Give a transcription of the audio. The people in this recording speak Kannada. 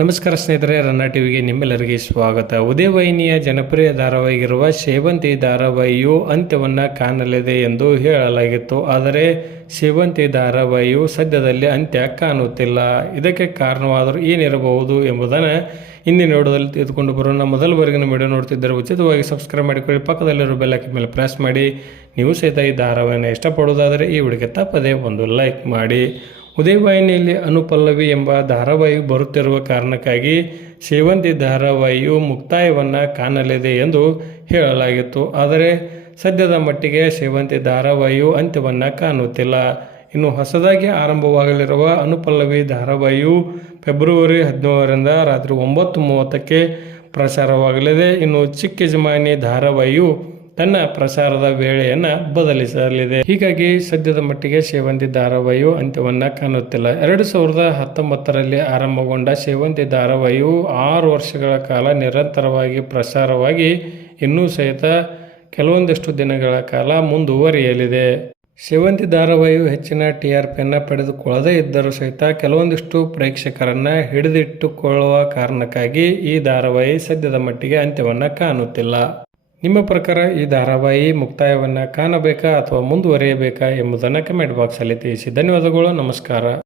ನಮಸ್ಕಾರ ಸ್ನೇಹಿತರೆ, ರನ್ನ ಟಿವಿಗೆ ನಿಮ್ಮೆಲ್ಲರಿಗೆ ಸ್ವಾಗತ. ಉದಯವಾಹಿನಿಯ ಜನಪ್ರಿಯ ಧಾರಾವಾಹಿಗಿರುವ ಸೇವಂತಿ ಧಾರಾವಾಹಿಯು ಅಂತ್ಯವನ್ನು ಕಾಣಲಿದೆ ಎಂದು ಹೇಳಲಾಗಿತ್ತು. ಆದರೆ ಸೇವಂತಿ ಧಾರಾವಾಹಿಯು ಸದ್ಯದಲ್ಲಿ ಅಂತ್ಯ ಕಾಣುತ್ತಿಲ್ಲ. ಇದಕ್ಕೆ ಕಾರಣವಾದರೂ ಏನಿರಬಹುದು ಎಂಬುದನ್ನು ಇಂದಿನ ನೋಡೋದಲ್ಲಿ ತೆಗೆದುಕೊಂಡು ಬರೋಣ. ಮೊದಲ ಬಾರಿಗೆ ವಿಡಿಯೋ ನೋಡ್ತಿದ್ದರೆ ಉಚಿತವಾಗಿ ಸಬ್ಸ್ಕ್ರೈಬ್ ಮಾಡಿಕೊಳ್ಳಿ. ಪಕ್ಕದಲ್ಲಿರೋ ಬೆಲ್ಲಕ್ಕೆ ಮೇಲೆ ಪ್ರೆಸ್ ಮಾಡಿ. ನೀವು ಸಹಿತ ಈ ಧಾರಾವಾಹಿನ ಇಷ್ಟಪಡುವುದಾದರೆ ಈ ವಿಡಿಯೋಗೆ ತಪ್ಪದೇ ಒಂದು ಲೈಕ್ ಮಾಡಿ. ಉದಯವಾಹಿನಿಯಲ್ಲಿ ಅನುಪಲ್ಲವಿ ಎಂಬ ಧಾರಾವಾಹಿ ಬರುತ್ತಿರುವ ಕಾರಣಕ್ಕಾಗಿ ಸೇವಂತಿ ಧಾರಾವಾಹಿಯು ಮುಕ್ತಾಯವನ್ನು ಕಾಣಲಿದೆ ಎಂದು ಹೇಳಲಾಗಿತ್ತು. ಆದರೆ ಸದ್ಯದ ಮಟ್ಟಿಗೆ ಸೇವಂತಿ ಧಾರಾವಾಹಿಯು ಅಂತ್ಯವನ್ನು ಕಾಣುತ್ತಿಲ್ಲ. ಇನ್ನು ಹೊಸದಾಗಿ ಆರಂಭವಾಗಲಿರುವ ಅನುಪಲ್ಲವಿ ಧಾರಾವಾಹಿಯು ಫೆಬ್ರವರಿ ಹದಿನೇಳರಿಂದ ರಾತ್ರಿ ಒಂಬತ್ತು ಮೂವತ್ತಕ್ಕೆ ಪ್ರಸಾರವಾಗಲಿದೆ. ಇನ್ನು ಚಿಕ್ಕ ಯಜಮಾನಿ ಧಾರಾವಾಹಿಯು ತನ್ನ ಪ್ರಸಾರದ ವೇಳೆಯನ್ನು ಬದಲಿಸಲಿದೆ. ಹೀಗಾಗಿ ಸದ್ಯದ ಮಟ್ಟಿಗೆ ಸೇವಂತಿ ಧಾರಾವಾಹಿಯು ಅಂತ್ಯವನ್ನ ಕಾಣುತ್ತಿಲ್ಲ. ಎರಡು ಸಾವಿರದ ಹತ್ತೊಂಬತ್ತರಲ್ಲಿ ಆರಂಭಗೊಂಡ ಸೇವಂತಿ ಧಾರಾವಾಹಿಯು ಆರು ವರ್ಷಗಳ ಕಾಲ ನಿರಂತರವಾಗಿ ಪ್ರಸಾರವಾಗಿ ಇನ್ನೂ ಸಹಿತ ಕೆಲವೊಂದಿಷ್ಟು ದಿನಗಳ ಕಾಲ ಮುಂದುವರಿಯಲಿದೆ. ಸೇವಂತಿ ಧಾರಾವಾಹಿಯು ಹೆಚ್ಚಿನ ಟಿ ಆರ್ ಪಿಯನ್ನು ಪಡೆದುಕೊಳ್ಳದೇ ಇದ್ದರೂ ಸಹಿತ ಕೆಲವೊಂದಿಷ್ಟು ಪ್ರೇಕ್ಷಕರನ್ನ ಹಿಡಿದಿಟ್ಟುಕೊಳ್ಳುವ ಕಾರಣಕ್ಕಾಗಿ ಈ ಧಾರಾವಾಹಿ ಸದ್ಯದ ಮಟ್ಟಿಗೆ ಅಂತ್ಯವನ್ನು ಕಾಣುತ್ತಿಲ್ಲ. ನಿಮ್ಮ ಪ್ರಕಾರ ಈ ಧಾರಾವಾಹಿ ಮುಕ್ತಾಯವನ್ನು ಕಾಣಬೇಕಾ ಅಥವಾ ಮುಂದುವರಿಯಬೇಕಾ ಎಂಬುದನ್ನು ಕಮೆಂಟ್ ಬಾಕ್ಸಲ್ಲಿ ತಿಳಿಸಿ. ಧನ್ಯವಾದಗಳು ನಮಸ್ಕಾರ.